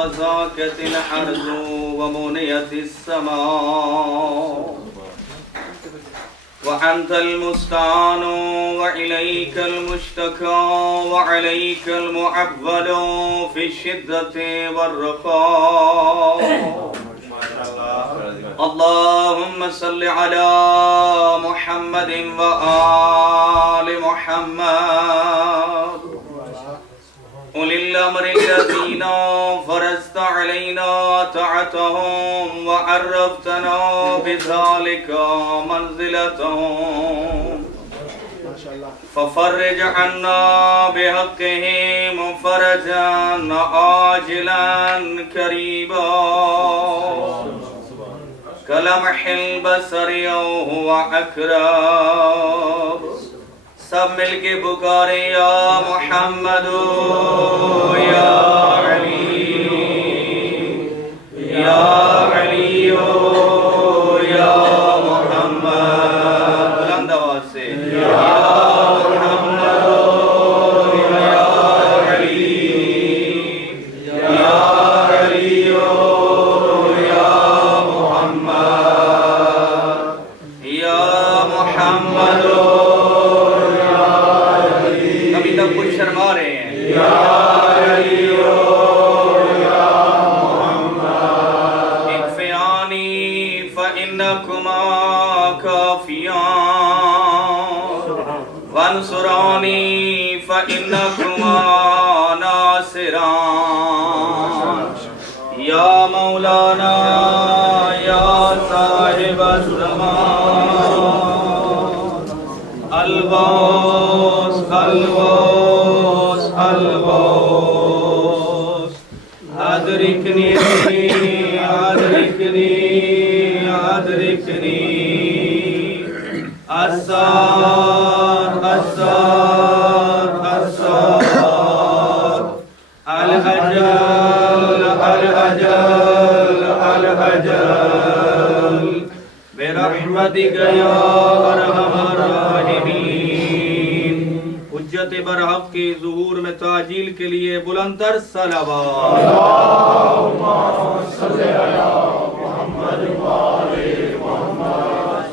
وزاكت الأرض ومنيت السماء وأنت المستعان وإليك المشتكى وعليك المعول في الشدة والرخاء. اللهم صل على محمد وآل محمد أولي الأمر الذين فرضت علينا طاعتهم وعرفتنا بذلك منزلتهم ففرج عنا بحقهم فرجا عاجلا قريبا كلمح البصر هو أقرب. سب مل کے پکارے یا محمد یا علی یا علی یا محمد. بلند آواز سے یا محمد یا علی یا علی یا محمد یا محمد. کچھ شرما رہے ہیں. یا علی یا محمد اکفیانی فإنکما کافیان وانصرانی فإنکما ناصران. یا مولانا یا صاحب الزمان الغوث الغوث الغوث ادرکنی ادرکنی ادرکنی السار السار السار الاجل الاجل الاجل برحمتک یا ارحم الراحمین. حجت برحق کے ظہور میں تعجیل کے لیے بلندتر صلوات. اللہم صلی علی محمد وآل محمد.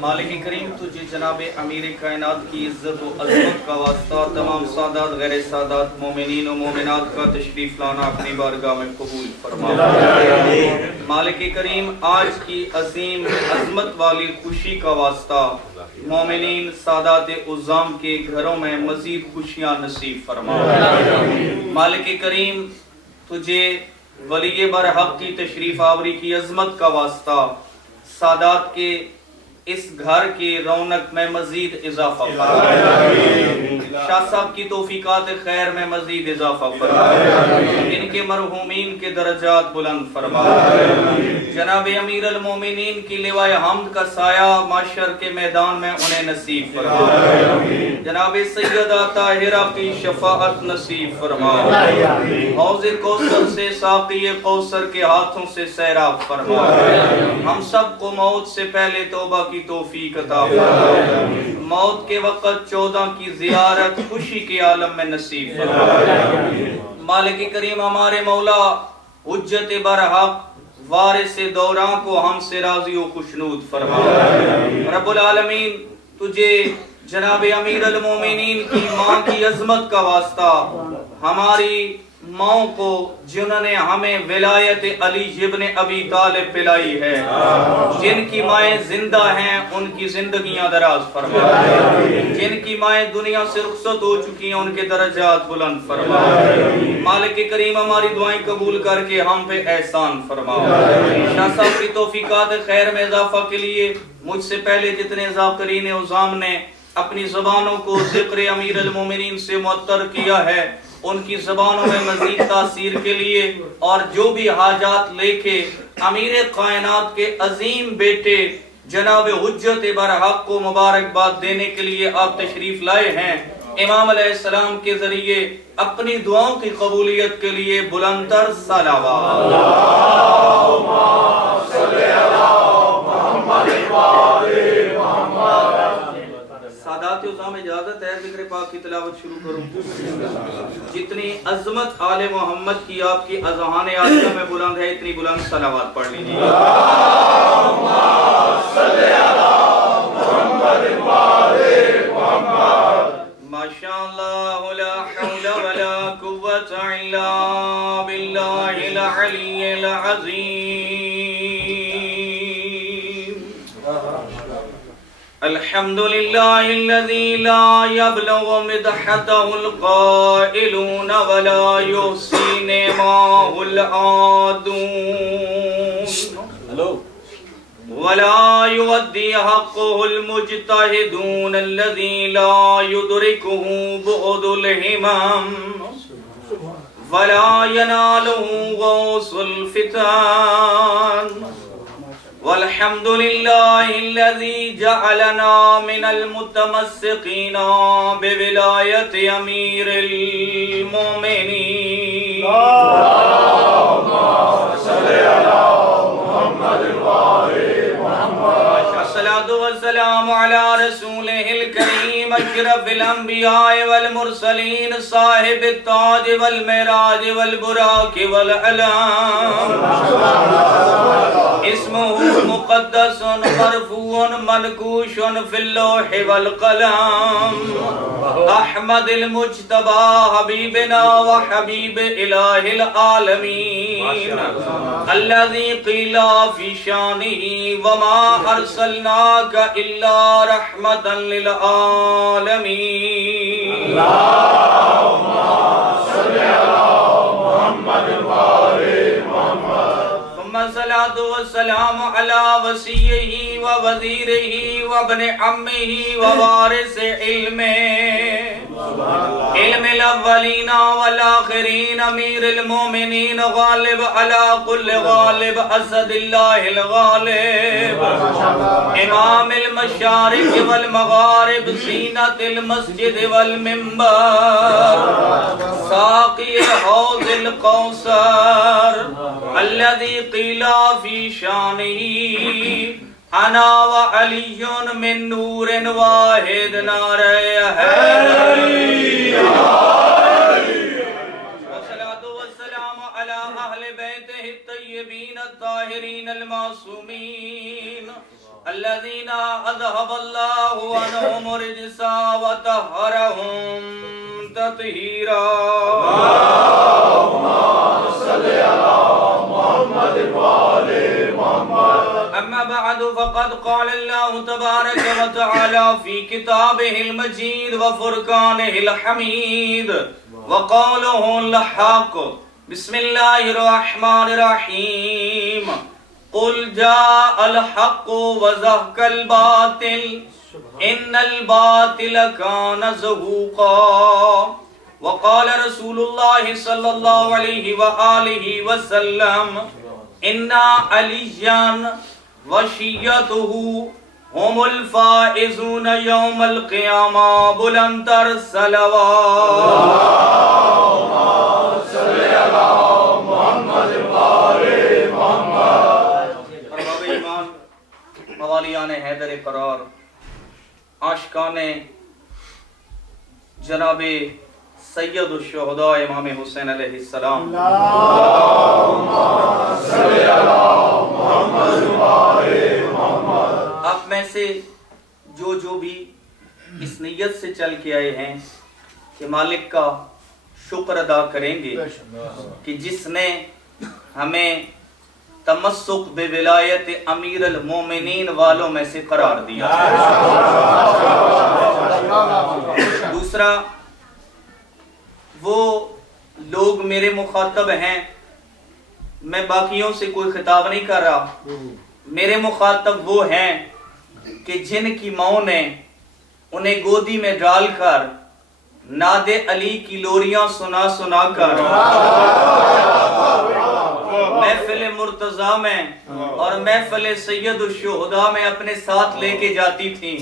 مالک کریم تجھے جناب امیر کائنات کی عزت و عظمت کا واسطہ تمام سادات غیر سادات مومنین و مومنات کا تشریف لانا اپنی بارگاہ میں قبول فرما. مالک کریم آج کی عظیم عظمت والی خوشی کا واسطہ مومنین سادات عظام کے گھروں میں مزید خوشیاں نصیب فرما. مالک کریم تجھے ولی برحق کی تشریف آوری کی عظمت کا واسطہ سادات کے اس گھر کی رونق میں مزید اضافہ فرما. شاہ صاحب کی توفیقات خیر میں مزید اضافہ فرما. ان کے مرحومین کے درجات بلند فرما. جناب امیر المومنین کی لواء حمد کا سایہ معاشر کے میدان میں انہیں نصیب فرما. جناب سیدہ طاہرہ کی شفاعت نصیب فرما. حوض کوثر سے ساقی کوثر کے ہاتھوں سے سیراب فرما. ہم سب کو موت سے پہلے توبہ کی توفیق عطا فرما. موت کے وقت 14 کی زیارت خوشی کے عالم میں نصیب فرما. مالک کریم ہمارے مولا حجت برحق وارث دوراں کو ہم سے راضی و خوشنود فرما. رب العالمین تجھے جناب امیر المومنین کی ماں کی عظمت کا واسطہ ہماری ماں کو جنہوں نے ہمیں ولایت علی ابن ابی طالب پلائی ہے جن کی مائیں زندہ ہیں ان کی زندگیاں دراز فرما. جن کی مائیں دنیا سے رخصت ہو چکی ہیں ان کے درجات بلند فرما. مالک کریم ہماری دعائیں قبول کر کے ہم پہ احسان فرما. شاہ صاحب کی توفیقات خیر میں اضافہ کے لیے مجھ سے پہلے جتنے ذاکرین عظام نے اپنی زبانوں کو ذکر امیر المومنین سے معطر کیا ہے ان کی زبانوں میں مزید تاثیر کے لیے اور جو بھی حاجات لے کے امیر کائنات کے عظیم بیٹے جناب حجت برحق کو مبارکباد دینے کے لیے آپ تشریف لائے ہیں امام علیہ السلام کے ذریعے اپنی دعاؤں کی قبولیت کے لیے بلندتر صلوات. اللہم صلی علی محمد وآل محمد. سادات صاحب اجازت ہے ذکر پاک کی تلاوت شروع کروں؟ جتنی عظمت آل محمد کی آپ کی اذہان عالیہ میں بلند ہے اتنی بلند صلوات پڑھ لیجیے۔ اللہم صلی علی محمد وآل محمد۔ ماشاءاللہ لا حول ولا قوة الا باللہ العلی العظیم۔ الحمد لله الذي لا يبلغ مدحته القائلون ولا يحصي نعمه العادون ولا يؤدي حقه المجتهدون الذي لا يدركه بعد الهمم ولا يناله غوص الفتان والحمد لله الذي جعلنا من المتمسكين بولاية أمير المؤمنين اللهم صل على محمد وآل محمد۔ الصلاة والسلام على رسوله الكريم أشرف الأنبياء والمرسلين صاحب التاج والمعراج والبراق والعلام اسمه مقدس مرفوع منقوش في اللوح والقلم احمد المجتبى حبيبنا وحبيب اله العالمين الذي قيل في شانه وما ارسلناك الا رحمة للعالمين اللهم صل على محمد وآل محمد۔ الصلاة والسلام على وصيه ووزيره وابن عمه ووارث علم الاولين والآخرين امير المؤمنين غالب على كل غالب اسد الله الغالب امام المشارق والمغارب زينة المسجد والمنبر ساقي حوض الكوثر الذي قيل في شانه انا وعلي من نور واحد نعرہ حیدری والصلاة والسلام على اہل بیتہ الطیبین الطاہرین المعصومین الذين اذهب الله عنهم الرجس وطهرهم تطهيرا اللهم صل على محمد وآل محمد۔ اما بعد فقد قال الله تبارك وتعالى في كتابه المجيد وفرقانه الحميد وقوله الحق بسم الله الرحمن الرحيم قل جاء الحق وزهق الباطل ان الباطل كان زهوقا وقال رسول الله صلى الله عليه وآله وسلم ان عليا وشيته هم الفائزون يوم القيامة بلندر صلوات اللهم صل على محمد وآل محمد۔ ارباب ایمان، موالیان حیدر قرار، عاشقان جناب سید الشہداء امام حسین علیہ السلام اللہم صلی علی محمد وآل محمد۔ آپ میں سے جو بھی اس نیت سے چل کے آئے ہیں کہ مالک کا شکر ادا کریں گے کہ جس نے ہمیں تمسک بے ولایت امیر المومنین والوں میں سے قرار دیا۔ دوسرا، وہ لوگ میرے مخاطب ہیں، میں باقیوں سے کوئی خطاب نہیں کر رہا، میرے مخاطب وہ ہیں کہ جن کی ماں نے انہیں گودی میں ڈال کر ناد علی کی لوریاں سنا سنا کر محفل مرتضیٰ میں اور محفل سید الشہداء میں اپنے ساتھ لے کے جاتی تھیں،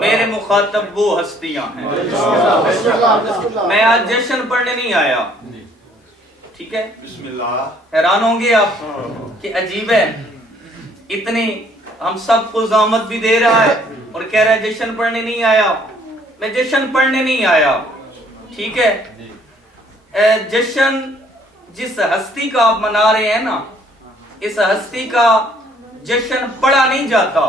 میرے مخاطب وہ ہستیاں ہیں۔ میں آج جشن پڑھنے نہیں آیا، ٹھیک ہے؟ بسم اللہ۔ حیران ہوں گے آپ کہ عجیب ہے، اتنی ہم سب کو زحمت بھی دے رہا ہے اور کہہ رہا ہے جشن پڑھنے نہیں آیا. میں جشن پڑھنے نہیں آیا, ٹھیک ہے. جشن جس ہستی کا آپ منا رہے ہیں نا, اس ہستی کا جشن پڑھا نہیں جاتا.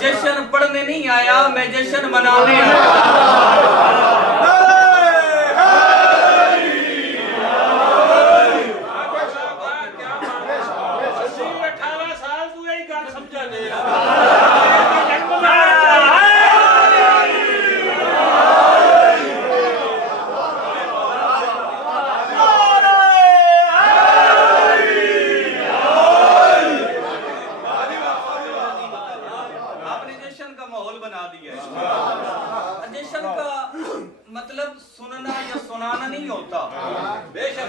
جشن پڑھنے نہیں آیا, میں جشن منانے آیا.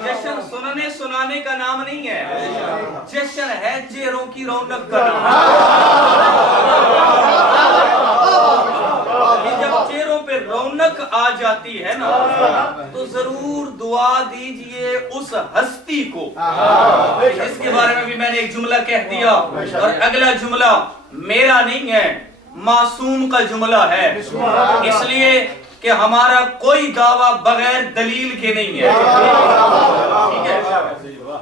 جشن سننے سنانے کا نام نہیں ہے, جشن ہے چہروں کی رونق کا نام. جب چہروں پہ رونق آ جاتی ہے نا تو ضرور دعا دیجئے اس ہستی کو. اس کے بارے میں بھی میں نے ایک جملہ کہہ دیا, اور اگلا جملہ میرا نہیں ہے, معصوم کا جملہ ہے, اس لیے کہ ہمارا کوئی دعویٰ بغیر دلیل کے نہیں ہے. ٹھیک ہے,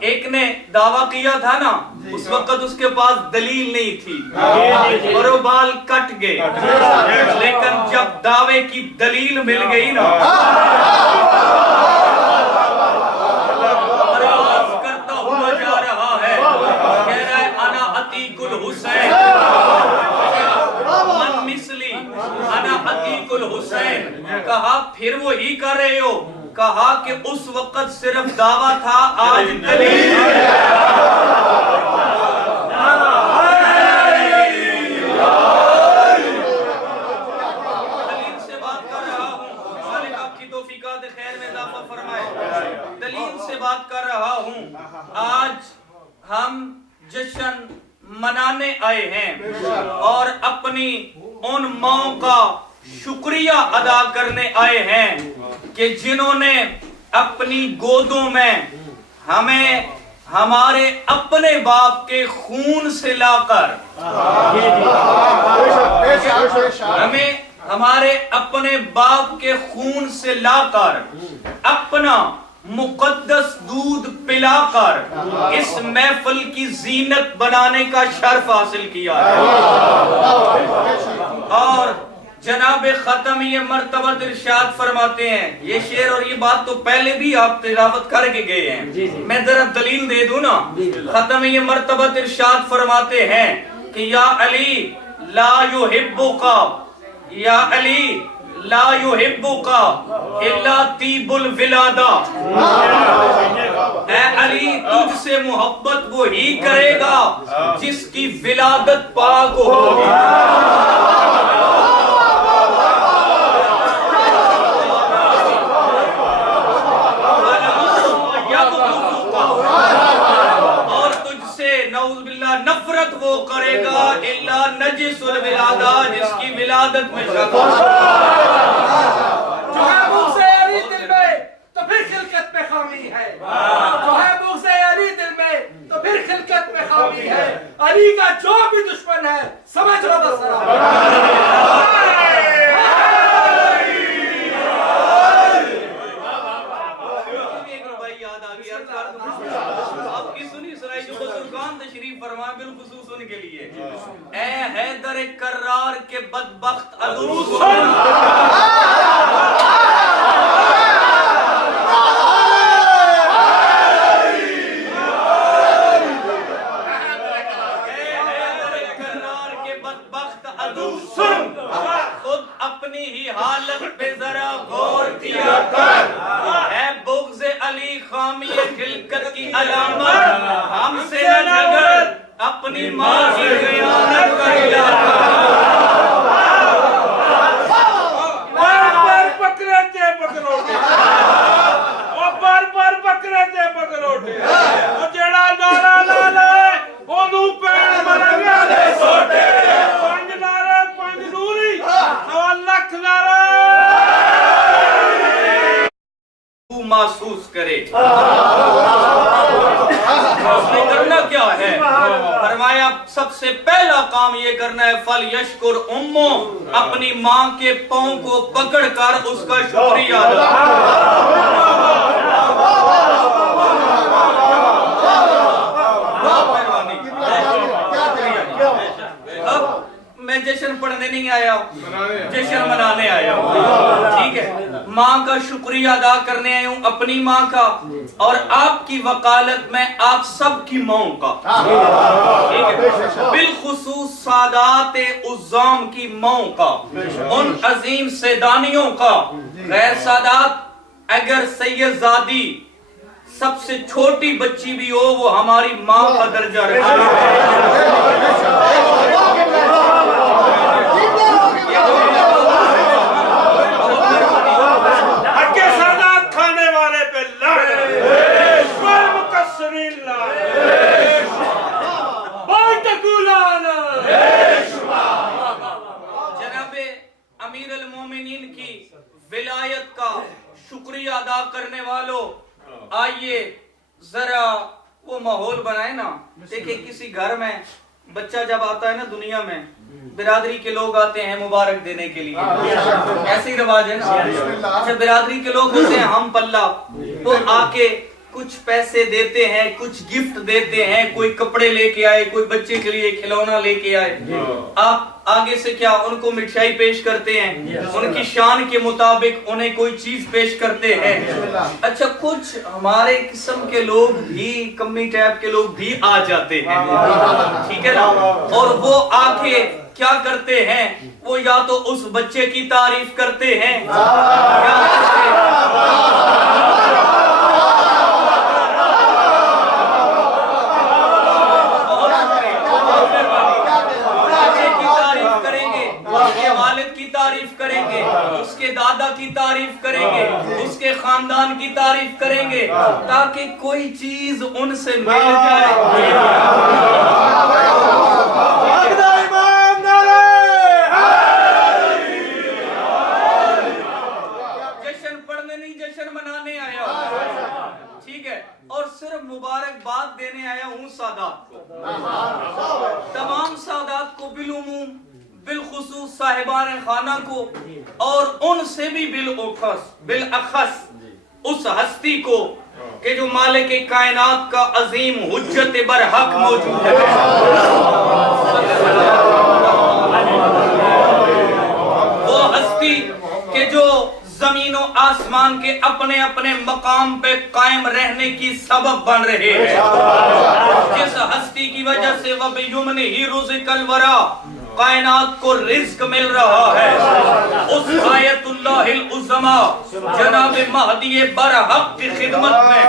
ایک نے دعویٰ کیا تھا نا, اس وقت اس کے پاس دلیل نہیں تھی اور وہ بال کٹ گئے, لیکن جب دعوے کی دلیل مل گئی نا, آواز کرتا ہوا جا رہا ہے, کہہ رہا ہے انا عتیق الحسین من مثلی انا عتیق الحسین. کہا پھر وہی کر رہے ہو, کہا کہ اس وقت صرف دعویٰ تھا, آج دلیل سے بات کر رہا ہوں. مالک آپ کی توفیقات خیر میں اضافہ فرمائے. دلیل سے بات کر رہا ہوں. آج ہم جشن منانے آئے ہیں اور اپنی ان ماؤں کا شکریہ ادا کرنے آئے ہیں کہ جنہوں نے اپنی گودوں میں ہمیں ہمارے اپنے باپ کے خون سے لا کر ہمیں ہمارے اپنے باپ کے خون سے لا کر اپنا مقدس دودھ پلا کر اس محفل کی زینت بنانے کا شرف حاصل کیا ہے. اور جناب ختم یہ مرتبہ ارشاد فرماتے ہیں, یہ شعر اور یہ بات تو پہلے بھی آپ تلاوت کر کے گئے ہیں, میں ذرا دلیل دے دوں نا. ختم یہ مرتبہ ارشاد فرماتے ہیں کہ یا علی لا یحبک, یا علی لا یحبک الا طیب الولادہ. اے علی تجھ سے محبت وہی کرے گا جس کی ولادت پاک ہوگی. اور تجھ سے نعوذ باللہ نفرت وہ کرے گا الا نجس الولادہ, جس کی ولادت میں شک ہو. جو ہے بغض علی دل میں تو پھر خلقت میں خامی ہے, جو ہے بغض علی دل میں تو پھر خلقت میں خامی ہے. علی کا جو بھی دشمن ہے سمجھ لو بس. آپ کی سنی سنائی جو بزرگان تشریف فرما بالخصوص ان کے لیے, اے حیدر کرار کے بدبخت ادروس خود اپنی ہی حالت پہ ذرا غور کیا کر. اے بغض علی خامی خلقت کی علامت, ہم سے نہ جھگڑ اپنی ماں کی خیانت کا بار پکڑے تھے پکڑوٹے, بار پکڑے تھے پکڑوٹے, جڑا نارا لا لے اونوں پین مرنگا دے سوٹے. پنج نارے پنج نوری سوا لکھ نارے. محسوس کرے. اس نے کرنا کیا ہے؟ فرمایا سب سے پہلا کام یہ کرنا ہے فَلْيَشْكُرْ أُمُّ، اپنی ماں کے پاؤں کو پکڑ کر اس کا شکریہ ادا. میں جشن پڑھنے نہیں آیا ہوں، جشن منانے آیا ہوں. ٹھیک ہے، ماں کا شکریہ ادا کرنے آیا ہوں، اپنی ماں کا اور آپ کی وکالت میں آپ سب کی ماں کا. ٹھیک ہے، بالخصوص سادات عظام کی ماں کا، ان عظیم سیدانیوں کا. غیر سادات اگر سید زادی سب سے چھوٹی بچی بھی ہو وہ ہماری ماں کا درجہ رکھتی ہے. امیر المومنین کی ولایت کا شکریہ ادا کرنے والوں، آئیے ذرا وہ ماحول بنائے نا. دیکھیں کسی گھر میں بچہ جب آتا ہے نا دنیا میں، برادری کے لوگ آتے ہیں مبارک دینے کے لیے، ایسے ہی رواج ہے نا. اچھا برادری کے لوگ ہوتے ہیں ہم پلہ، وہ آ کے کچھ پیسے دیتے ہیں، کچھ گفٹ دیتے ہیں، کوئی کپڑے لے کے آئے، کوئی بچے کے لیے کھلونا لے کے آئے. آپ آگے سے کیا ان کو مٹھائی پیش کرتے ہیں، ان کی شان کے مطابق انہیں کوئی چیز پیش کرتے ہیں. اچھا کچھ ہمارے قسم کے لوگ بھی، کمی ٹائپ کے لوگ بھی آ جاتے ہیں، ٹھیک ہے نا، اور وہ آ کے کیا کرتے ہیں، وہ یا تو اس بچے کی تعریف کرتے ہیں تعریف کریں گے، اس کے دادا کی تعریف کریں گے، اس کے خاندان کی تعریف کریں گے تاکہ کوئی چیز ان سے مل جائے. جشن پڑھنے نہیں جشن منانے آیا ہوں، ٹھیک ہے، اور صرف مبارکباد دینے آیا ہوں سادات کو، تمام سادات کو بالعموم، بالخصوص صاحبان خانہ کو، اور ان سے بھی بالاخص اس ہستی کو کہ جو مالک کائنات کا عظیم حجت برحق موجود ہے. وہ ہستی کہ جو زمین و آسمان کے اپنے اپنے مقام پہ قائم رہنے کی سبب بن رہے ہیں، جس ہستی کی وجہ سے وَبِيُمْنِهِ رُزِقَ الْوَرَى کائنات کو رزق مل رہا ہے. اس آیت اللہ العظمہ جناب مہدی برحق کی خدمت میں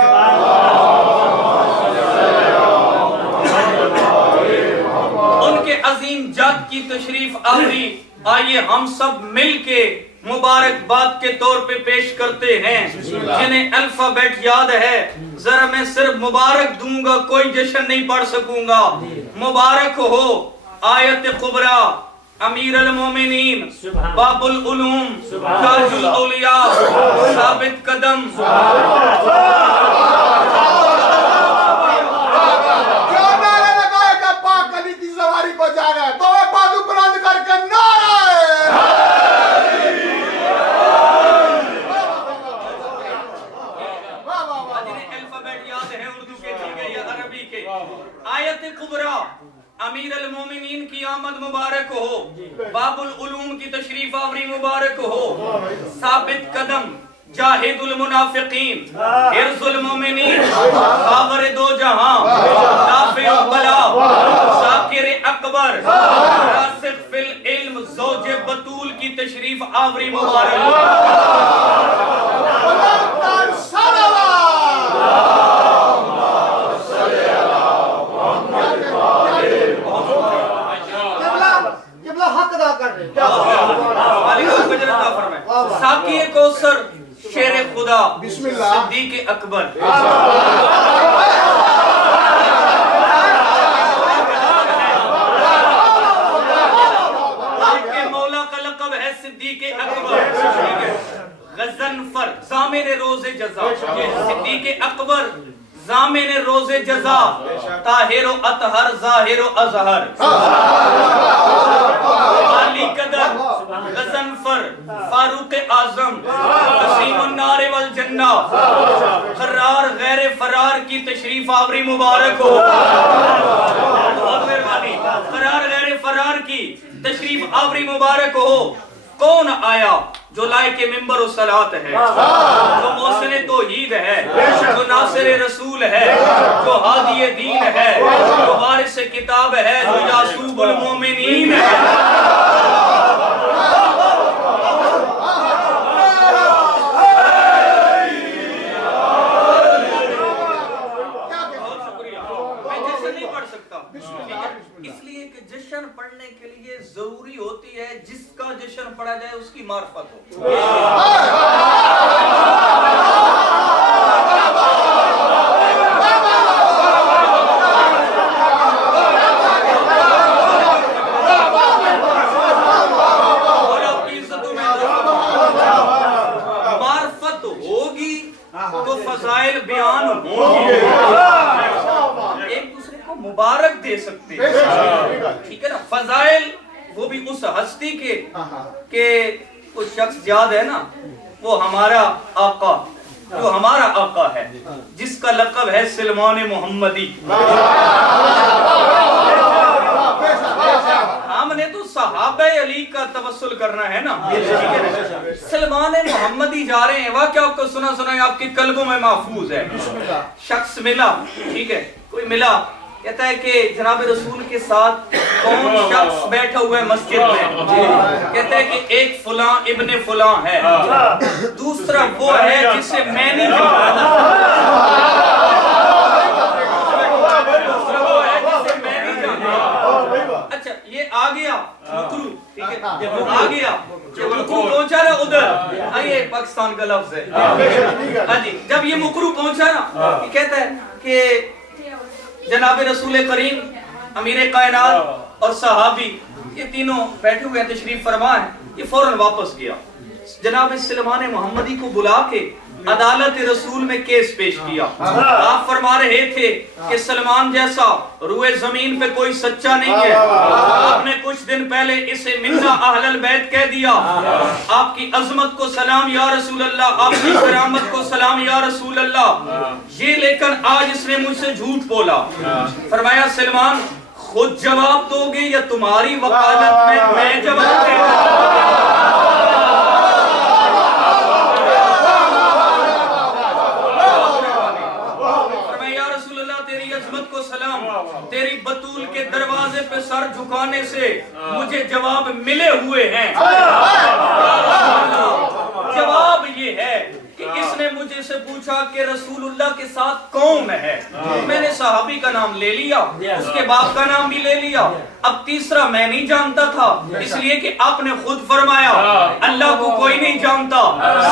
ان کے عظیم جد کی تشریف آوری آئیے ہم سب مل کے مبارکباد کے طور پہ پیش کرتے ہیں. جنہیں الفابیٹ یاد ہے ذرا میں صرف مبارک دوں گا، کوئی جشن نہیں پڑھ سکوں گا. مبارک ہو آیت قبرا، امیر المومنین، باب العلوم، تاج الاولیاء، ثابت قدم. جو نعرے لگائے گا پاک علی کی سواری کو جا رہا ہے تو وہ بازو بلند کر کے نعرہ الفابیٹ یاد ہے اردو کے ٹھیک ہے یا عربی کے. آیت قبرا امیر المومنین کی آمد مبارک ہو، باب العلوم کی تشریف آوری مبارک ہو، ثابت قدم جاہد المنافقین، حرز المومنین، خاور دو جہاں، دافع البلا، ذاکر اکبر، راسخ فی العلم زوج بطول کی تشریف آوری مبارک ہو. ساقی کوثر شیر خدا صدیق اکبر. مولا کا لقب ہے صدیق اکبر. غضنفر ضامن روز جزا، صدیق اکبر ضامن روز جزا، طاہر و اطہر ظاہر و اظہر، علی قدر غضنفر فاروق اعظم قسیم النار والجنہ، قرار غیر فرار کی تشریف آوری مبارک ہو، بہت مہربانی، قرار غیر فرار کی تشریف آوری مبارک ہو۔ کون آیا جو لائق ممبر و صلات ہے، جو محسن توحید ہے، جو ناصر رسول ہے، جو ہادی دین ہے، جو وارث کتاب ہے، جو یعصوب المومنین ہے۔ اس لیے کہ جشن پڑھنے کے لیے ضروری ہوتی ہے جس کا جشن پڑھا جائے اس کی معرفت ہو۔ اور اپنی عزتوں میں معرفت ہوگی تو فضائل بیان ہوں، ایک دوسرے کو مبارک دے سکتے ہیں، ٹھیک ہے نا۔ فضائل وہ بھی اس ہستی کے کہ کچھ شخص یاد ہے نا، وہ ہمارا آقا، جو ہمارا آقا ہے، جس کا لقب ہے سلمان محمدی۔ ہم نے تو صحابہ علی کا توسل کرنا ہے نا، سلمان محمدی جا رہے ہیں، واقعہ آپ کو سنا سنا آپ کے قلبوں میں محفوظ ہے۔ شخص ملا، ٹھیک ہے، کوئی ملا، کہتا ہے کہ جناب رسول کے ساتھ کون شخص بیٹھا ہوا ہے مسجد میں، کہتا ہے کہ ایک فلاں ابن فلاں ہے، دوسرا وہ ہے جسے میں نہیں جانتا، دوسرا وہ ہے جسے میں نہیں جانتا۔ اچھا یہ آ گیا مکرو، ٹھیک ہے، جب وہ آ گیا، جب مکرو پہنچا نا ادھر، آئیے پاکستان کا لفظ ہے، ہاں جی، جب یہ مکرو پہنچا نا، یہ کہتا ہے کہ جناب رسول کریم، امیر کائنات اور صحابی، یہ تینوں بیٹھے ہوئے ہیں، تشریف فرما ہے، یہ فوراً واپس گیا، جناب سلمان محمدی کو بلا کے عدالت رسول میں کیس پیش کیا۔ آپ فرما رہے تھے کہ سلمان جیسا روئے زمین پہ کوئی سچا نہیں ہے، آپ نے کچھ دن پہلے اسے منا اہل البیت کہہ دیا، آپ کی عظمت کو سلام یا رسول اللہ، آپ کی کرامت کو سلام یا رسول اللہ، یہ لیکن آج اس نے مجھ سے جھوٹ بولا۔ فرمایا سلمان خود جواب دو گے یا تمہاری وکالت میں جواب دے گا؟ تیری بطول کے دروازے پہ سر جھکانے سے مجھے جواب ملے ہوئے ہیں۔ جواب یہ ہے کہ اس نے مجھے سے پوچھا کہ رسول اللہ کے ساتھ کون ہے، میں نے صحابی کا نام لے لیا، اس کے باپ کا نام بھی لے لیا، اب تیسرا میں نہیں جانتا تھا، اس لیے کہ آپ نے خود فرمایا اللہ کو کوئی نہیں جانتا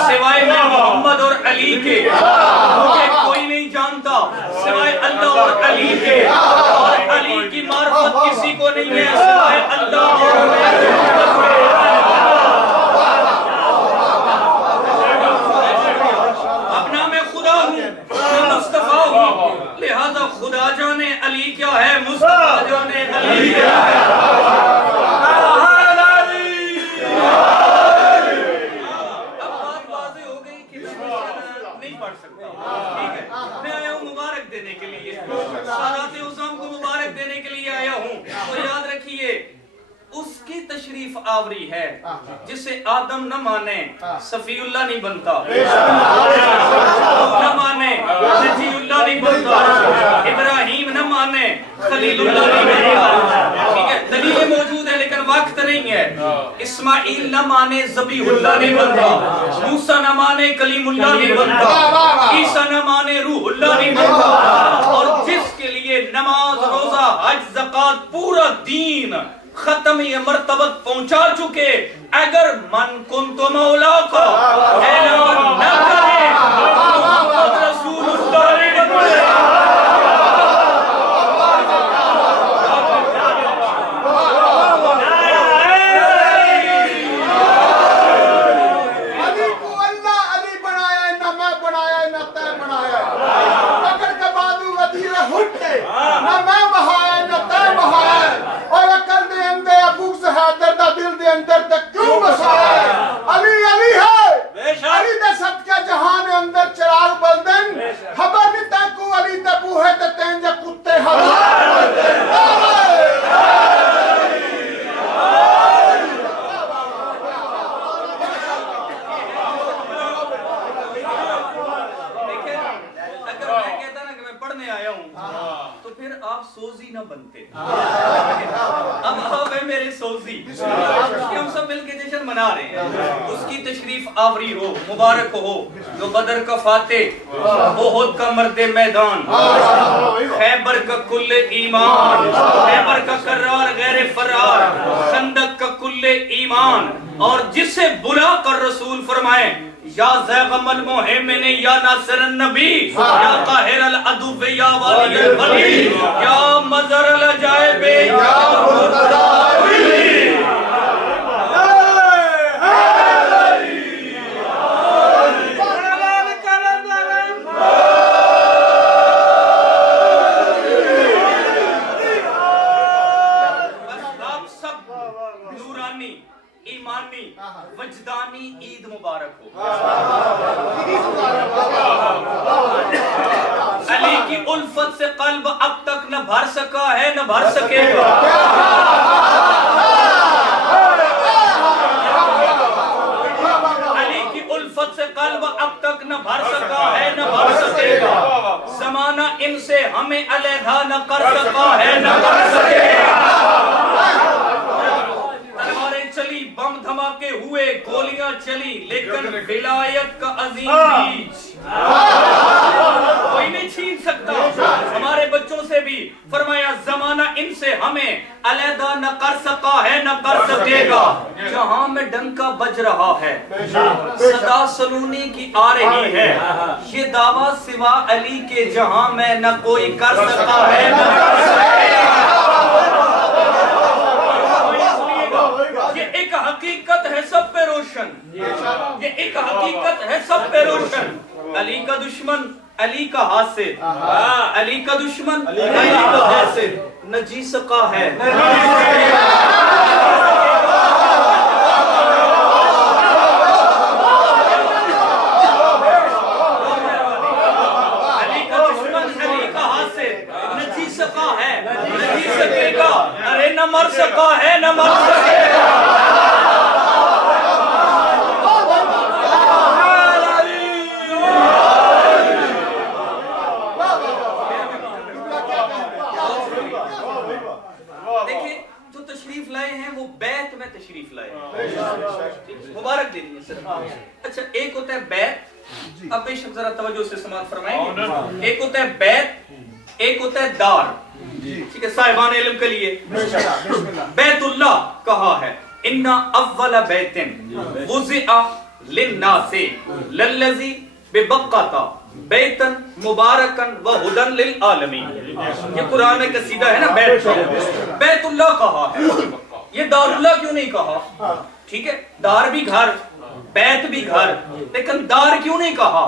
سوائے میں محمد اور علی کے، مجھے کوئی نہیں جانتا سوائے اللہ اور علی کے، اور علی کی معرفت کسی کو نہیں ہے سوائے اللہ اور اپنا میں خدا ہوں، میں مصطفیٰ ہوں، لہذا خدا جانے علی کیا ہے، مصطفیٰ جانے علی کیا ہے۔ اب بات واضح ہو گئی کہ میں نہیں پڑھ سکتا، ٹھیک ہے، میں آیا ہوں مبارک دینے کے لیے، سادات عظام کو مبارک دینے کے لیے آیا ہوں، تو یاد رکھیے اس کی تشریف آوری ہے جسے آدم نہ مانے صفی اللہ نہیں بنتا، نہ مانے نجی اللہ نہیں بنتا، ابراہیم نہ مانے خلیل اللہ نہیں بنتا، ٹھیک ہے، دلیل موجود ہے لیکن وقت نہیں ہے، اسماعیل نہ مانے ذبیح اللہ نہیں بنتا، موسیٰ نہ مانے کلیم اللہ نہیں بنتا، عیسیٰ نہ مانے روح اللہ نہیں بنتا، اور جس کے لیے نماز روزہ حج زکوٰۃ پورا دین ختمی مرتبت پہنچا چکے، اگر من کنت مولا کا اعلان نہ کرے محمد رسول اللہ نہیں بنتے۔ علی کو اللہ بنتے. اب آپ ہے میرے سوزی کہ ہم سب مل کے جشن منا رہے ہیں. اس کی تشریف آوری ہو, مبارک ہو جو بدر کا فاتح, احد کا مرد میدان, خیبر کا کل ایمان, خیبر کا کرار غیر فرار, خندق کا کل ایمان, اور جسے بلا کر رسول فرمائے یا زیغم المہمن یا ناصر النبی یا قاہر العدو یا والی الولی یا مظہر العجائب یا مرتضی. ایمانی وجدانی عید مبارک ہو. علی کی الفت سے قلب اب تک نہ بھر سکا ہے نہ بھر سکے گا. علی کی الفت سے قلب اب تک نہ بھر سکا ہے نہ بھر سکے گا. زمانہ ان سے ہمیں علیحدہ نہ کر سکا ہے نہ کر سکے گا. چلی بم دھماکے ہوئے, گولیاں چلی, لیکن ولایت کا عظیم بیج کوئی نہیں چھین سکتا ہمارے بچوں سے بھی. فرمایا زمانہ ان سے ہمیں علیحدہ نہ کر سکا ہے نہ کر سکے گا. جہاں میں ڈنکا بج رہا ہے, صدا سلونی کی آ رہی ہے, یہ دعویٰ سوا علی کے جہاں میں نہ کوئی کر سکا ہے نہ کر سکے گا. یہ ایک حقیقت ہے سب پہ روشن, یہ ایک حقیقت ہے سب پہ روشن. علی کا دشمن علی کا حاسد, علی کا دشمن علی کا حاسد نہ جی سکا ہے ارے نہ مر سکا ہے نہ مر سکے گا. دیکھیں جو تشریف لائے ہیں وہ بیت میں تشریف لائے ہیں, مبارک دے دیئے سر. اچھا ایک ہوتا ہے بیت, اب بے شک ذرا توجہ سے سماعت فرمائیں گے. ایک ہوتا ہے بیت, ایک ہوتا ہے دار. ٹھیک ہے صاحبان علم کے لیے بیت اللہ کہا ہے اِنَّ اَوَّلَ بَيْتٍ وُزِعَ لِلنَّاسِ لَلَّذِي بِبَقَّةَ بیتن مبارکن وَهُدًا لِلْعَالَمِينَ. یہ قرآن میں قصیدہ ہے نا بیت, بیت اللہ کہا ہے. یہ دار اللہ کیوں نہیں کہا؟ ٹھیک ہے دار بھی گھر, بیت بھی گھر, لیکن دار کیوں نہیں کہا؟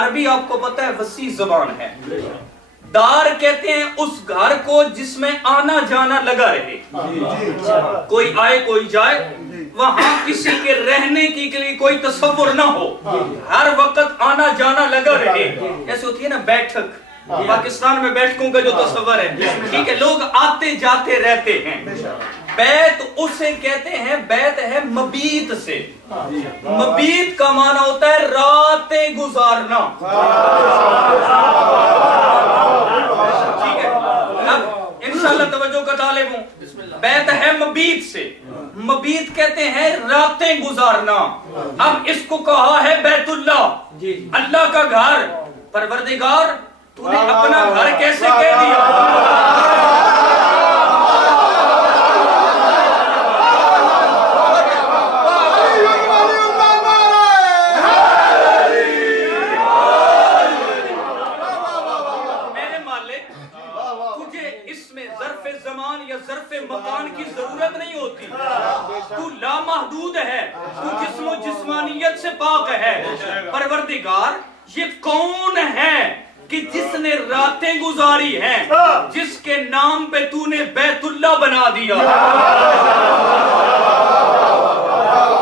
عربی آپ کو پتہ ہے وسیع زبان ہے. دار کہتے ہیں اس گھر کو جس میں آنا جانا لگا رہے, کوئی آئے کوئی جائے, وہاں کسی کے رہنے کی کے لیے کوئی تصور نہ ہو, ہر وقت آنا جانا لگا رہے. جیسے ہوتی ہے نا بیٹھک, پاکستان میں بیٹھکوں کا جو تصور ہے, ٹھیک ہے لوگ آتے جاتے رہتے ہیں. بیت اسے کہتے ہیں, بیت ہے مبیت سے. مبیت کا معنی ہوتا ہے راتیں گزارنا. ٹھیک ہے اب انشاءاللہ توجہ کا طالب ہوں. بیت ہے مبیت سے, مبیت کہتے ہیں راتیں گزارنا. اب اس کو کہا ہے بیت اللہ, اللہ کا گھر. پروردگار تو نے اپنا گھر کیسے کہہ دیا؟ مکان کی ضرورت نہیں ہوتی, تو لامحدود ہے, تو جسم و جسمانیت سے پاک ہے. پروردگار یہ کون ہے کہ جس نے راتیں گزاری ہیں, جس کے نام پہ تو نے بیت اللہ بنا دیا.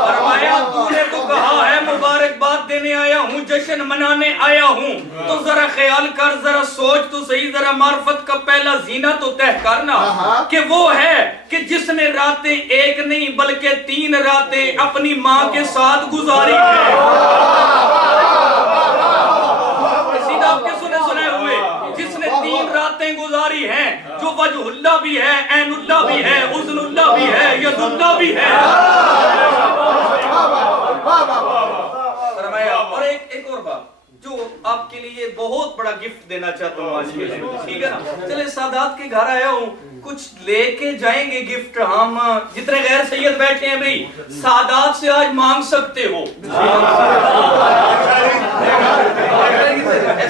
فرمایا تو نے تو کہا ہے مبارکباد دینے آیا ہوں, جشن منانے آیا ہوں, تو ذرا خیال کر, ذرا سوچ تو صحیح, ذرا معرفت کا پہلا زینہ تو طے کرنا کہ وہ ہے کہ جس نے راتیں ایک نہیں بلکہ 3 راتیں اپنی ماں کے ساتھ گزاری ہیں. سیدھا آپ کے سنے ہوئے, جس نے 3 راتیں گزاری ہیں, جو وجہ اللہ بھی ہے، عین اللہ بھی ہے، اذن اللہ بھی ہے، ید اللہ بھی ہے۔ فرمایا اور ایک اور بات جو آپ کے لیے بہت بڑا گفٹ دینا چاہتا ہوں آج کے لیے، ٹھیک ہے نا؟ چلے سادات کے گھر آیا ہوں، کچھ لے کے جائیں گے گفٹ۔ ہم جتنے غیر سید بیٹھے ہیں بھئی سادات سے آج مانگ سکتے ہو۔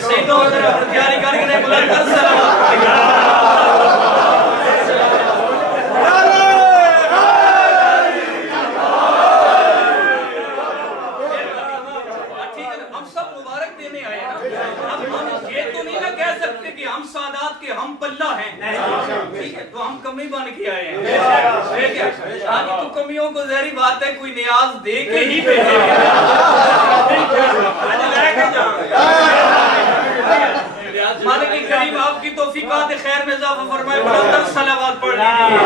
سیدوں اور تیاری کر کے نہیں بلند کر سلام۔ ہم سادات کے ہم پلہ ہیں، ٹھیک ہے، تو ہم کمی بن کے آئے ہیں۔ آج تو کمیوں کو ظاہری بات ہے کوئی نیاز دے کے ہی بھیجے مالک کریم آپ کی توفیقات خیر میں اضافہ فرمائے۔ بلند صلوات پڑھ لیجیے۔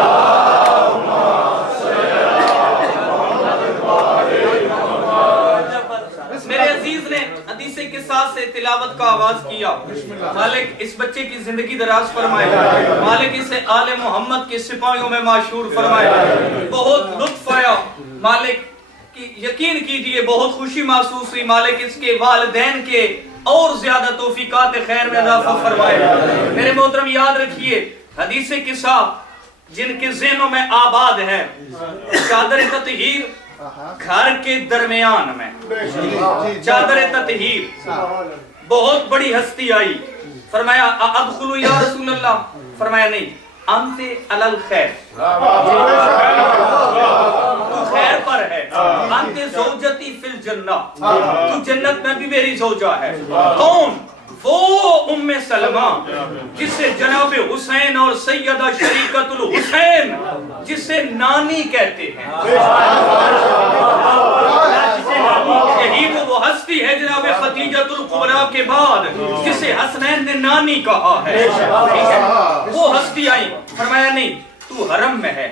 میرے عزیز نے حدیث کے ساتھ سے تلاوت کا آغاز کیا۔ مالک اس بچے کی زندگی دراز فرمائے، مالک اسے آل محمد کے سپاہیوں میں معشور فرمائے۔ بہت لطف آیا مالک کی، یقین کیجئے بہت خوشی محسوس ہوئی۔ مالک اس کے والدین کے اور زیادہ توفیقات خیر میں اضافہ فرمائے۔ میرے محترم یاد رکھیے حدیث قصہ جن کے ذہنوں میں آباد ہے، چادر تطہیر گھر کے درمیان میں، چادر تطہیر، بہت بڑی ہستی آئی، فرمایا ادخلوا یا رسول اللہ، فرمایا نہیں، انت علی الخیر، تو خیر پر ہے، انت زوجتی فی الجنہ، تو جنت میں بھی میری زوجہ ہے۔ کون؟ وہ ام سلمہ جسے جناب حسین اور سیدہ شریکت الحسین جسے نانی کہتے ہیں، یہی وہ ہستی ہے جناب خدیجۃ الکبریٰ کے بعد جسے حسنین نے نانی کہا ہے۔ وہ ہستی آئی، فرمایا نہیں تو حرم میں ہے،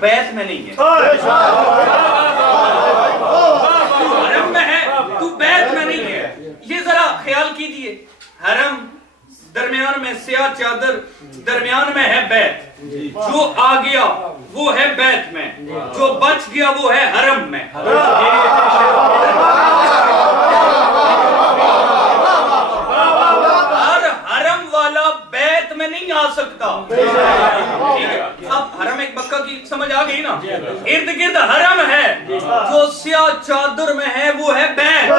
بیت میں نہیں ہے، تو حرم میں ہے، تو بیت میں نہیں ہے۔ یہ ذرا خیال کیجئے، حرم درمیان میں سیاہ چادر، درمیان میں ہے بیت، جو آ گیا وہ ہے بیت میں، جو بچ گیا وہ ہے حرم میں۔ اور حرم والا بیت میں نہیں آ سکتا۔ اب حرم ایک مکہ کی سمجھ آ گئی نا، ارد گرد حرم ہے، جو سیاہ چادر میں ہے وہ ہے بیت۔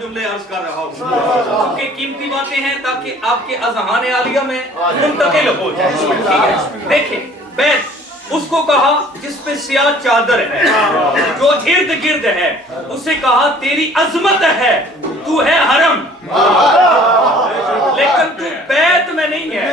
جملے عرض کر رہا ہوں کیونکہ قیمتی باتیں ہیں تاکہ آپ کے اذہان عالیہ میں منتقل ہو جائے۔ دیکھیں بیت اس کو کہا جس پہ سیاہ چادر ہے، جو ارد گرد ہے، اسے کہا تیری عظمت ہے، تو ہے حرم، لیکن تو بیت میں نہیں ہے۔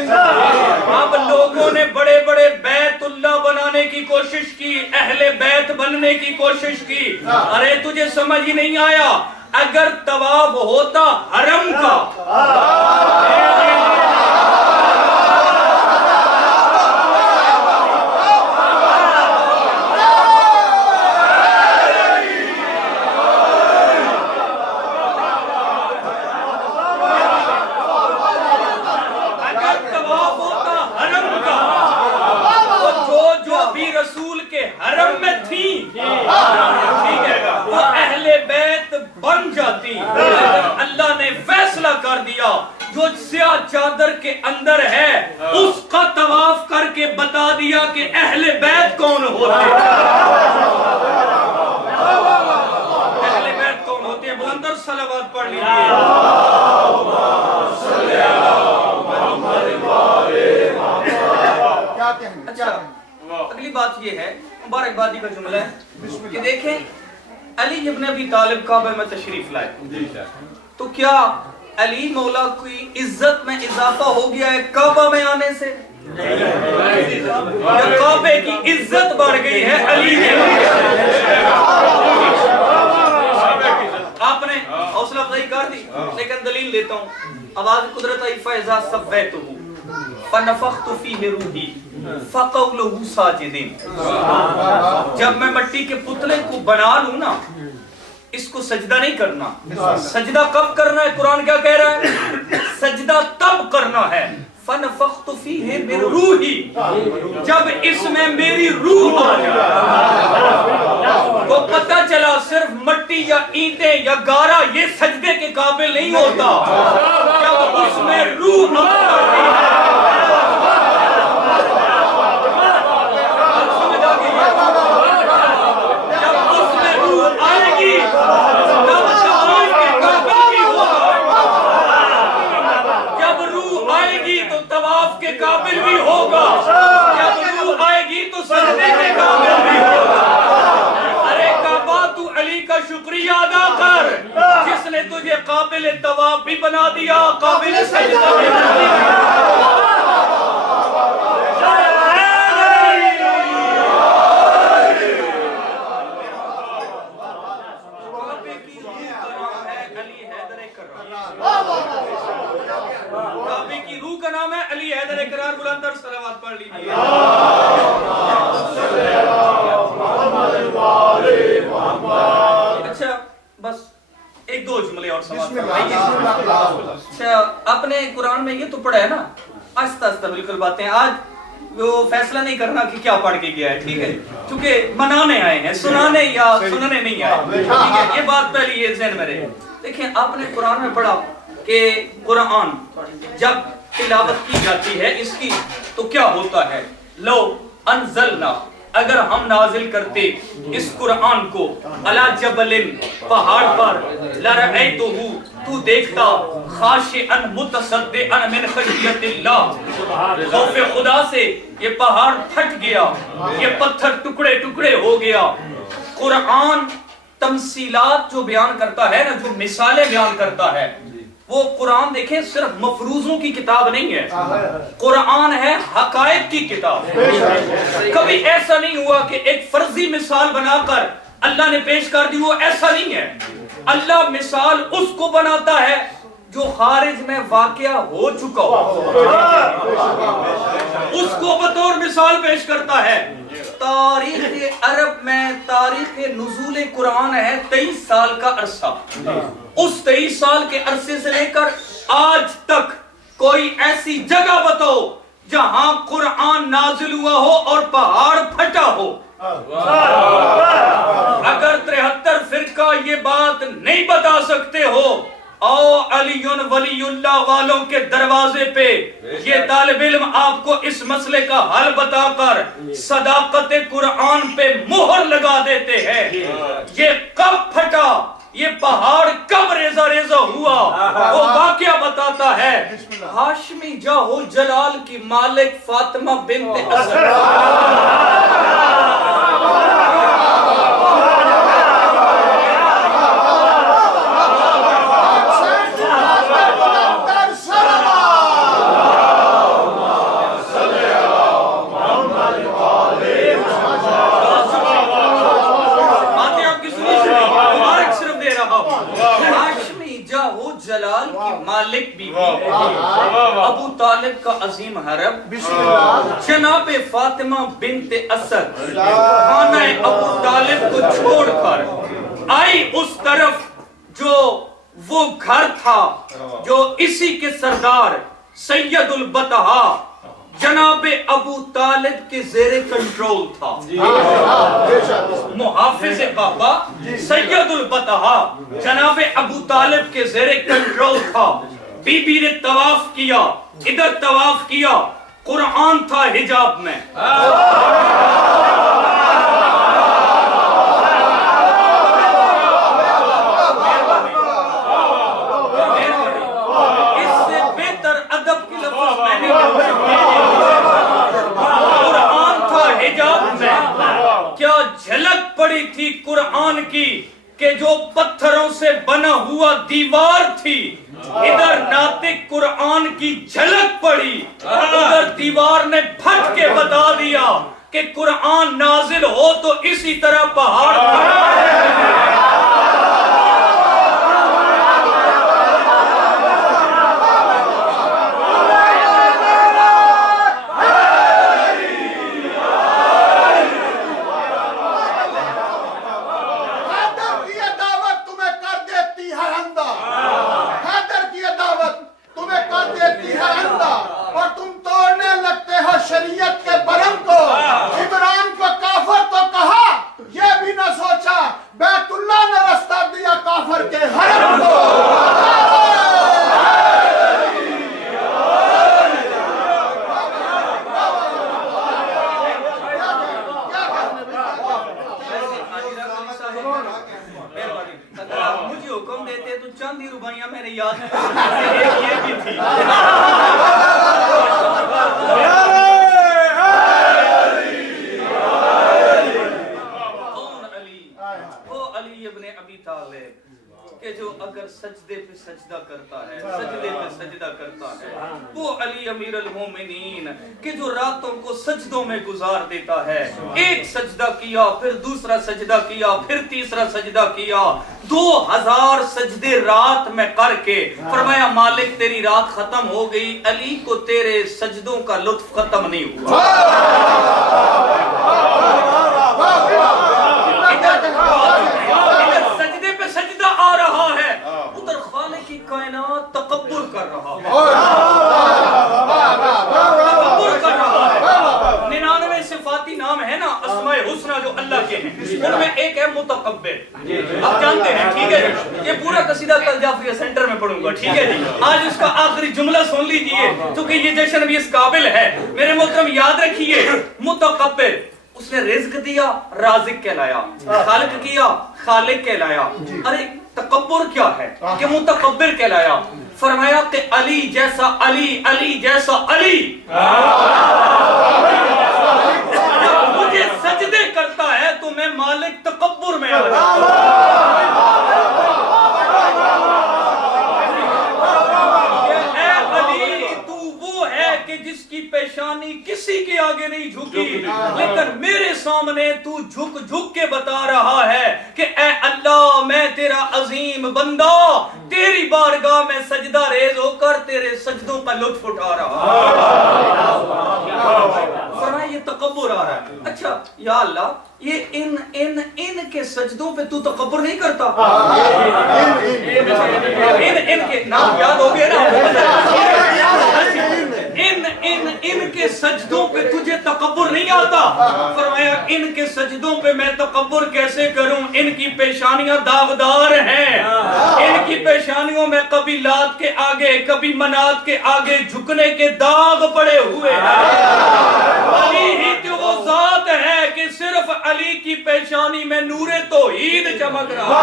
اب لوگوں نے بڑے بڑے بیت اللہ بنانے کی کوشش کی، اہل بیت بننے کی کوشش کی۔ ارے تجھے سمجھ ہی نہیں آیا، اگر طواف ہوتا حرم کا اللہ نے فیصلہ کر دیا جو سیاہ چادر کے اندر ہے اس کا طواف کر کے بتا دیا کہ اہل بیت کون ہوتے ہیں۔ اہل بیت کون ہوتے ہیں؟ بلند صلوات پڑھ لیجیے۔ اچھا اگلی بات یہ ہے، مبارکبادی کا جملہ ہے کہ دیکھیں علی ابن ابی طالب کعبہ میں تشریف لائے، تو کیا علی مولا کی عزت میں اضافہ ہو گیا ہے کعبہ میں آنے سے؟ یا کعبے کی عزت بڑھ گئی ہے علی کے؟ آپ نے حوصلہ افزائی کر دی، لیکن دلیل دیتا ہوں، آواز قدرت فَإِذَا سَوَّيْتُهُ فنفخت فیہ روحی فقعوا لہ ساجدین. جب میں مٹی کے پتلے کو بنا لوں نا اس کو سجدہ نہیں کرنا. سجدہ کب کرنا ہے؟ قرآن کیا کہہ رہا ہے؟ سجدہ تب کرنا ہے فنفخت فیہ من روحی، جب اس میں میری روح آ جائے. تو پتہ چلا صرف مٹی یا اینٹیں یا گارا یہ سجدے کے قابل نہیں ہوتا، جب اس میں روح آ جائے. قابل بھی ہوگا، جب روح آئے گی تو سجدے کے قابل بھی ہوگا. ارے کعبہ تو علی کا شکریہ ادا کر جس نے تجھے قابل طواف بھی بنا دیا، قابل سجدہ بھی بنا دیا. کعبے کی روح کا نام ہے علی حیدر اقرار. بلند تر صلوات پڑھ لیجیے. اچھا بس ایک دو جملے اور سمجھ. اچھا آپ نے قرآن میں یہ تو پڑھا ہے نا آہستہ آہستہ بالکل باتیں. آج وہ فیصلہ نہیں کرنا کہ کیا پڑھ کے گیا ہے، ٹھیک ہے، کیونکہ منانے آئے ہیں، سنانے یا سننے نہیں آئے، ٹھیک ہے. یہ بات پہلی یہ ذہن میں رہے. دیکھیں آپ نے قرآن میں پڑھا کہ قرآن جب تلاوت کی جاتی ہے اس کی تو کیا ہوتا ہے. لو انزلنا، اگر ہم نازل کرتے اس قرآن کو علی جبل، پہاڑ پر، لرأیتہ، تو دیکھتا خاشعا متصدعا من خشیت اللہ، خوف خدا سے یہ پہاڑ پھٹ گیا، یہ پتھر ٹکڑے ٹکڑے ہو گیا. قرآن تمثیلات جو بیان کرتا ہے نا، جو مثالیں بیان کرتا ہے، وہ قرآن دیکھیں صرف مفروضوں کی کتاب نہیں ہے، قرآن ہے حقائق کی کتاب. کبھی ایسا نہیں ہوا کہ ایک فرضی مثال بنا کر اللہ نے پیش کر دی، وہ ایسا نہیں ہے. اللہ مثال اس کو بناتا ہے جو خارج میں واقعہ ہو چکا ہو، اس کو بطور مثال پیش کرتا ہے. تاریخ عرب میں تاریخ نزول قرآن ہے 23 سال کا عرصہ. اس 23 سال کے عرصے سے لے کر آج تک کوئی ایسی جگہ بتاؤ جہاں قرآن نازل ہوا ہو اور پہاڑ پھٹا ہو. اگر 73 فرقہ یہ بات نہیں بتا سکتے ہو، او علی ولی اللہ والوں کے دروازے پہ یہ طالب علم آپ کو اس مسئلے کا حل بتا کر صداقت قرآن پہ مہر لگا دیتے ہیں. یہ کب پھٹا، یہ پہاڑ کب ریزہ ریزہ ہوا، وہ واقعہ بتاتا ہے. ہاشمی جاہو جلال کی مالک فاطمہ بنت اسد، جلال کی مالک بیوی ابو طالب کا عظیم حرم جناب فاطمہ بنت اسد خانہ ابو طالب کو چھوڑ کر آئی اس طرف جو وہ گھر تھا جو اسی کے سردار سید البطحا جناب ابو طالب کے زیر کنٹرول تھا. محافظ بابا سید البطحا جناب ابو طالب کے زیر کنٹرول تھا. بی بی نے طواف کیا، ادھر طواف کیا، قرآن تھا حجاب میں. اس سے بہتر ادب کی لفظ میں نے کیا جھلک پڑی تھی قرآن کی کہ جو پتھروں سے بنا ہوا دیوار تھی، ادھر ناطق قرآن کی جھلک پڑی، ادھر دیوار نے پھٹ کے بتا دیا کہ قرآن نازل ہو تو اسی طرح پہاڑ اگر آپ مجھے حکم دیتے تو چاندی روبائیاں میں نے یاد ایک یہ بھی تھی. کون علی؟ وہ علی ابن ابی طالب کہ جو اگر سجدے پہ سجدہ کرتا ہے, سجدے پہ سجدہ کرتا ہے, وہ علی امیر المومنین کہ جو راتوں کو سجدوں میں گزار دیتا ہے. ایک سجدہ کیا, پھر دوسرا سجدہ کیا, پھر تیسرا سجدہ کیا, 2000 سجدے رات میں کر کے فرمایا مالک تیری رات ختم ہو گئی, علی کو تیرے سجدوں کا لطف ختم نہیں ہوا. سجدے پہ سجدہ آ رہا ہے, ادھر خالق کی کائنات تکبر کر رہا ہے, تکبر کر رہا ہے. 99 صفاتی نام ہے نا اسماء حسنہ جو اللہ کے ہیں, ان میں ایک ہے متکبر. آپ جانتے ہیں, ٹھیک ہے, یہ پورا قصیدہ کل جعفریہ سینٹر میں پڑھوں گا, ٹھیک ہے جی. آج اس کا آخری جملہ سن لیجئے کیونکہ یہ جشن بھی اس قابل ہے. میرے محترم یاد رکھیے, متکبر اس نے رزق دیا, رازق کہلایا, خالق کیا, خالق کہلایا. ارے تکبر کیا ہے کہ متکبر کہلایا. فرمایا کہ علی جیسا علی, علی جیسا علی مجھے سجدے کرتا ہے تو میں مالک تکبر میں آ جس کی پیشانی کسی کے آگے نہیں جھکی, لیکن میرے سامنے تو جھک جھک کے بتا رہا ہے کہ اے اللہ میں تیرا عظیم بندہ تیری بارگاہ میں سجدہ ریز ہو کر تیرے سجدوں کا لطف اٹھا رہا ہے. فرمایا یہ تکبر آ رہا ہے. اچھا یا اللہ یہ ان کے سجدوں پہ تو تکبر نہیں کرتا؟ ان کے نام یاد ہو گئے نا, ان کے سجدوں پہ تجھے تکبر نہیں آتا. فرمایا ان کے سجدوں پہ میں تکبر کیسے کروں, ان کی پیشانیاں داغدار ہیں, ان کی پیشانیوں میں کبھی لات کے آگے کبھی منات کے آگے جھکنے کے داغ پڑے ہوئے ہیں. علی ہی تو وہ ذات ہے کہ صرف علی کی پیشانی میں نور توحید چمک رہا.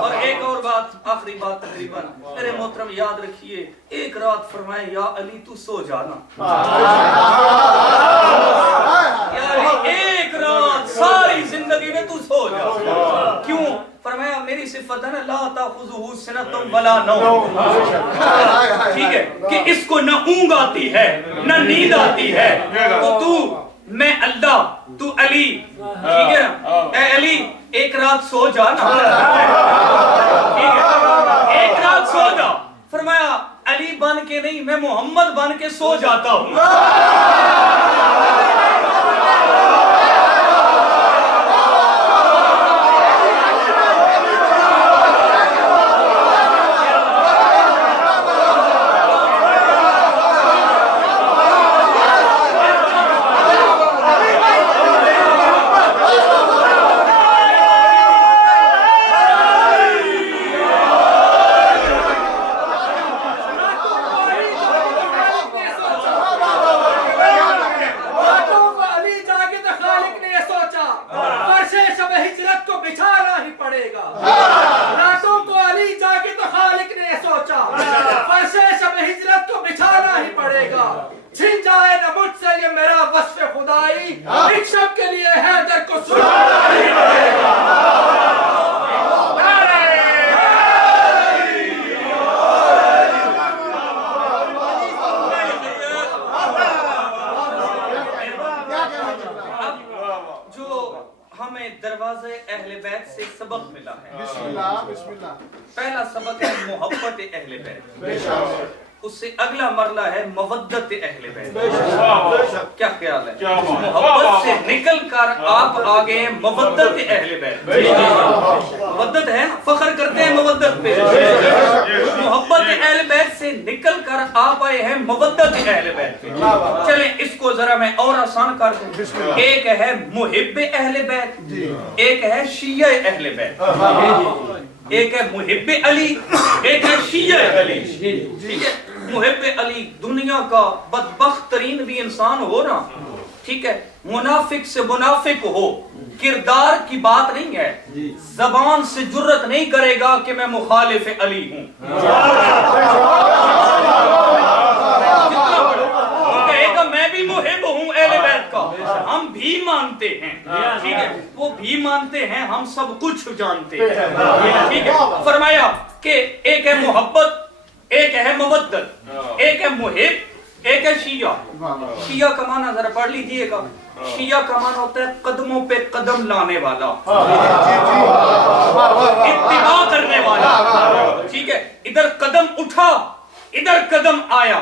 اور ایک اور بات, آخری بات تقریباً میرے محترم یاد رکھیے, ایک رات فرمائے یا علی تو سو جانا. یا علی ایک رات ساری زندگی میں تو سو جا. کیوں؟ فرمایا میری صفت ہے نا لا تاخذہ سنۃ ولا نوم, ٹھیک ہے, کہ اس کو نہ اونگ آتی ہے نہ نیند آتی ہے. تو میں اللہ, تو علی, ٹھیک ہے نا, اے علی ایک رات سو جا نا, ٹھیک ہے, ایک رات سو جا. فرمایا علی بن کے نہیں, میں محمد بن کے سو جاتا ہوں. پہلا سبق ہے محبت اہل بیت, اس سے اگلا مرلہ ہے مودت اہل بیت. کیا خیال ہے؟ محبت سے نکل کر آپ آگے ہیں مودت اہل بیت. مودت ہے, فخر کرتے ہیں مودت پہ. محبت اہل بیت سے نکل کر آپ آئے ہیں مودت اہل بیت. چلیں اس کو ذرا میں اور آسان کر دوں. ایک ہے محب اہل بیت, ایک ہے شیعہ اہل بیت. ایک ہے محب علی, ایک ہے شیعہ علی. ٹھیک ہے, محب علی دنیا کا بدبخت ترین بھی انسان ہو نا, ٹھیک ہے, منافق سے منافق ہو, کردار کی بات نہیں ہے، زبان سے جرت نہیں کرے گا کہ میں مخالف علی ہوں، کہے گا میں بھی محب ہوں اہل بیت کا، ہم بھی مانتے ہیں، ٹھیک ہے، وہ بھی مانتے ہیں، ہم سب کچھ جانتے ہیں، ٹھیک ہے۔ فرمایا کہ ایک ہے محبت، ایک ہے مودت، ایک ہے محب، ایک ہے شیعہ۔ شیعہ کا معنی ذرا پڑھ لیجئے گا، شیعہ کا معنی ہوتا ہے قدموں پہ قدم لانے والا، اتباع کرنے والا، ٹھیک ہے، ادھر قدم اٹھا ادھر قدم آیا،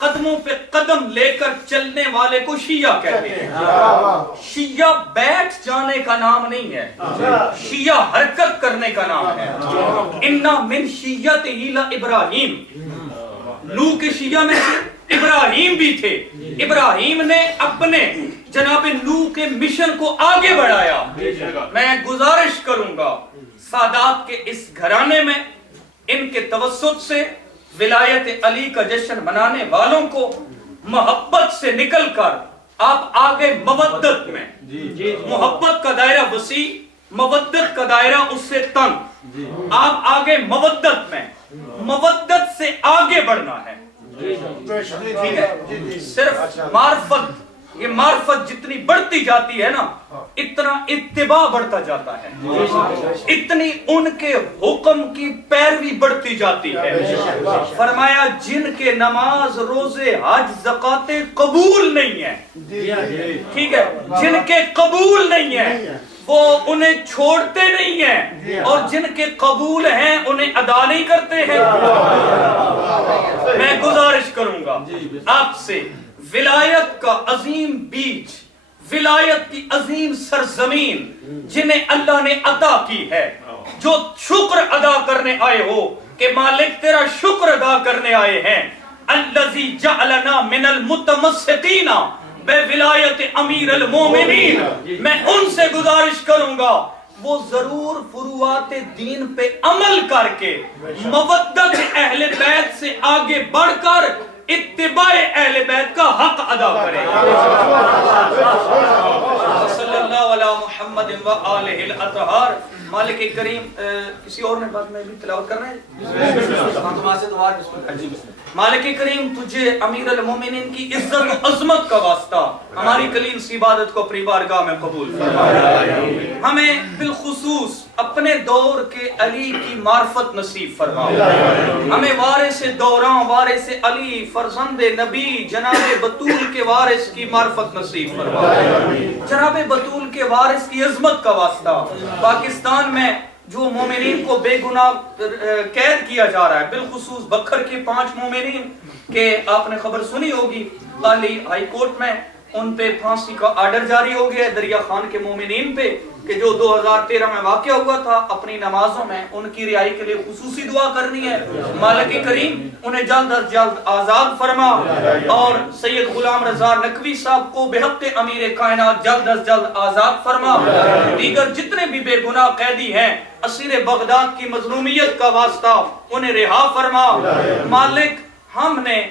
قدموں پہ قدم لے کر چلنے والے کو شیعہ کہتے ہیں۔ شیعہ بیٹھ جانے کا نام نہیں ہے، شیعہ حرکت کرنے کا نام ہے۔ اِنَّا مِن شِیَّتِهِ لَإِبْرَاہِیم، نو کے شیعہ میں ابراہیم بھی تھے، ابراہیم نے اپنے جناب نو کے مشن کو آگے بڑھایا۔ میں گزارش کروں گا سادات کے اس گھرانے میں ان کے توسط سے ولایت علی کا جشن منانے والوں کو محبت سے نکل کر آپ آگے مودت میں، محبت کا دائرہ وسیع، مودت کا دائرہ اس سے تنگ، آپ آگے مودت میں، مودت سے آگے بڑھنا ہے، ٹھیک ہے۔ صرف معرفت، یہ معرفت جتنی بڑھتی جاتی ہے نا اتنا اتباع بڑھتا جاتا ہے، اتنی ان کے حکم کی پیروی بڑھتی جاتی ہے۔ فرمایا جن کے نماز روزے حج زکوٰۃ قبول نہیں ہے، ٹھیک ہے، جن کے قبول نہیں ہے وہ انہیں چھوڑتے نہیں ہیں، اور جن کے قبول ہیں انہیں ادا نہیں کرتے ہیں۔ میں گزارش کروں گا آپ سے، ولایت کا عظیم بیج، ولایت کی عظیم سرزمین جنہیں اللہ نے عطا کی ہے، جو شکر ادا کرنے آئے ہو کہ مالک تیرا شکر ادا کرنے آئے ہیں، الذی جعلنا من المتمسکین بے ولایت امیر المومنین، میں ان سے گزارش کروں گا وہ ضرور فروعات دین پہ عمل کر کے مودت اہل بیت سے آگے بڑھ کر اتباع اہل بیت کا حق ادا کرے۔ صلی اللہ علی محمد و آلہ الاطہار۔ مالک کریم، کسی اور نے بعد میں بھی تلاوت کرنا ہے؟ مالک کریم تجھے امیر المومنین کی عزت و عظمت کا واسطہ ہماری قلیل سی عبادت کو اپنی بارگاہ میں قبول فرما، ہمیں بالخصوص اپنے دور کے علی کی معرفت نصیب فرما، ہمیں وارث دوراں وارث علی فرزند نبی جناب بطول کے وارث کی معرفت نصیب فرما۔ جناب بطول کے وارث کی عظمت کا واسطہ پاکستان میں جو مومنین کو بے گناہ قید کیا جا رہا ہے، بالخصوص بکھر کے 5 مومنین کہ آپ نے خبر سنی ہوگی، قالی ہائی کورٹ میں ان پہ پھانسی کا آرڈر جاری ہو گیا ہے، دریا خان کے مومنین پہ، کہ جو 2013 میں واقعہ ہوا تھا۔ اپنی نمازوں میں ان کی رہائی کے لیے خصوصی دعا کرنی ہے، مالک کریم انہیں جلد از جلد آزاد فرما، اور سید غلام رضا نقوی صاحب کو بحق امیر کائنات جلد از جلد آزاد فرما۔ دیگر جتنے بھی بے گناہ قیدی ہیں اسیر بغداد کی مظلومیت کا واسطہ انہیں رہا فرما۔ مالک ہم نے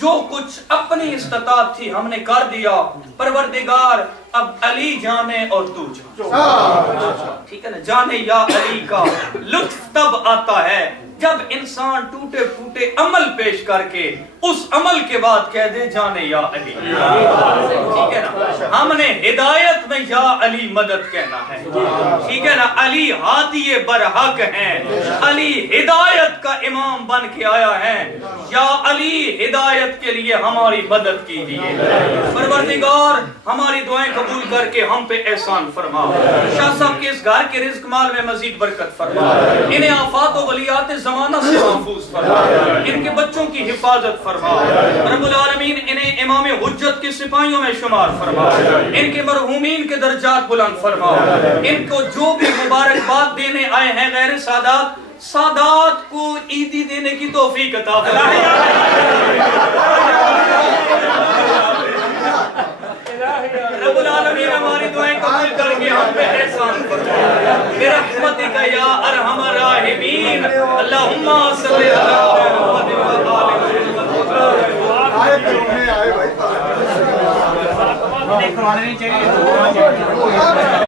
جو کچھ اپنی استطاعت تھی ہم نے کر دیا، پروردگار اب علی جانے اور تو جانے، ٹھیک ہے نا، جانے یا علی کا لطف تب آتا ہے جب انسان ٹوٹے پھوٹے عمل پیش کر کے اس عمل کے بعد کہہ دے جانے یا علی، ٹھیک ہے نا۔ ہم نے ہدایت میں یا علی مدد کہنا ہے، ٹھیک ہے نا، علی ہادی برحق ہیں، علی ہدایت کا امام بن کے آیا ہے، یا علی ہدایت کے لیے ہماری مدد کیجیے۔ پروردگار ہماری دعائیں قبول کر کے ہم پہ احسان فرما، شاہ صاحب کے اس گھر کے رزق مال میں مزید برکت فرما، انہیں آفات و بلیات زمانہ سے محفوظ فرما، ان کے بچوں کی حفاظت فرما، رب العالمین انہیں امام حجت کے سپاہیوں میں شمار فرما، ان کے مرحومین کے درجات بلند فرما، ان کو جو بھی مبارکباد دینے آئے ہیں غیر سادات، سادات کو عیدی دینے کی توفیق عطا فرما۔ رب العالمین ہماری دعائیں قبول کر کے ہم پہ احسان فرما، برحمتک یا ارحم الراحمین، اللہم صلی علی محمد و آلہ محمد۔